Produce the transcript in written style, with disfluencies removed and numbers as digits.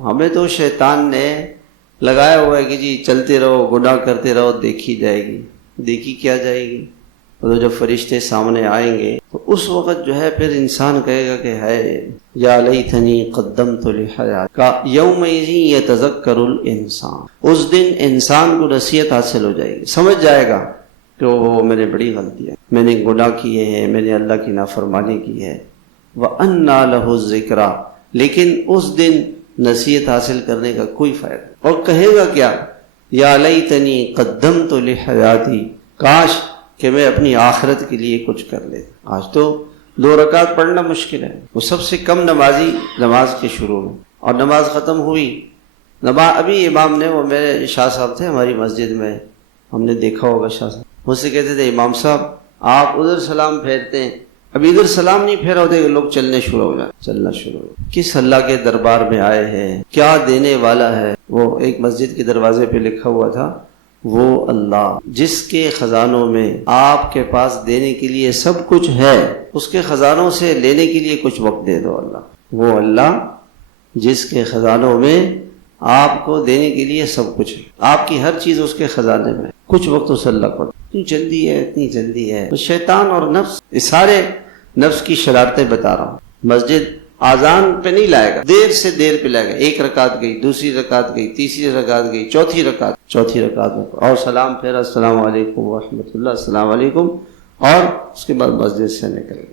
ہمیں تو شیطان نے لگایا ہوا ہے کہ جی چلتے رہو، گناہ کرتے رہو، دیکھی جائے گی۔ دیکھی کیا جائے گی؟ تو جب فرشتے سامنے آئیں گے تو اس وقت جو ہے پھر انسان کہے گا کہ ہے یا لیتنی قدمت لحیاتی کا یومئذ یتذکر الانسان۔ اس دن انسان کو نصیحت حاصل ہو جائے گی، سمجھ جائے گا کہ وہ میں نے بڑی غلطی ہے، میں نے گناہ کیے ہیں، میں نے اللہ کی نافرمانی کی ہے۔ وَأَنَّىٰ لَهُ الذِّكْرَىٰ، لیکن اس دن نصیحت حاصل کرنے کا کوئی فائدہ نہیں۔ اور کہے گا کیا؟ یا لیتنی قدمت لحیاتی، کاش کہ میں اپنی آخرت کے لیے کچھ کر لیتا۔ آج تو 2 رکعت پڑھنا مشکل ہے، وہ سب سے کم نمازی نماز کے شروع میں، اور نماز ختم ہوئی، نماز ابھی امام نے، وہ میرے شاہ صاحب تھے ہماری مسجد میں، ہم نے دیکھا ہوگا شاہ صاحب، مجھ سے کہتے تھے امام صاحب آپ ادھر سلام پھیرتے ہیں، ابھی ادھر سلام نہیں پھیرا ہوتے لوگ چلنا شروع ہو۔ کس اللہ کے دربار میں آئے ہیں، کیا دینے والا ہے؟ وہ ایک مسجد کے دروازے پہ لکھا ہوا تھا، وہ اللہ جس کے خزانوں میں آپ کے پاس دینے کے لیے سب کچھ ہے، اس کے خزانوں سے لینے کے لیے کچھ وقت دے دو اللہ۔ وہ اللہ جس کے خزانوں میں آپ کو دینے کے لیے سب کچھ ہے، آپ کی ہر چیز اس کے خزانے میں، کچھ وقت اس اللہ کو۔ اتنی جلدی ہے، اتنی جلدی ہے۔ تو شیطان اور نفس، یہ سارے نفس کی شرارتیں بتا رہا ہوں۔ مسجد آذان پہ نہیں لائے گا، دیر سے دیر پہ لائے گا، 1 رکعت گئی، دوسری رکعت گئی، تیسری رکعت گئی، چوتھی رکعت میں اور سلام پھیرا، السلام علیکم ورحمۃ اللہ، السلام علیکم، اور اس کے بعد مسجد سے نکل گئے۔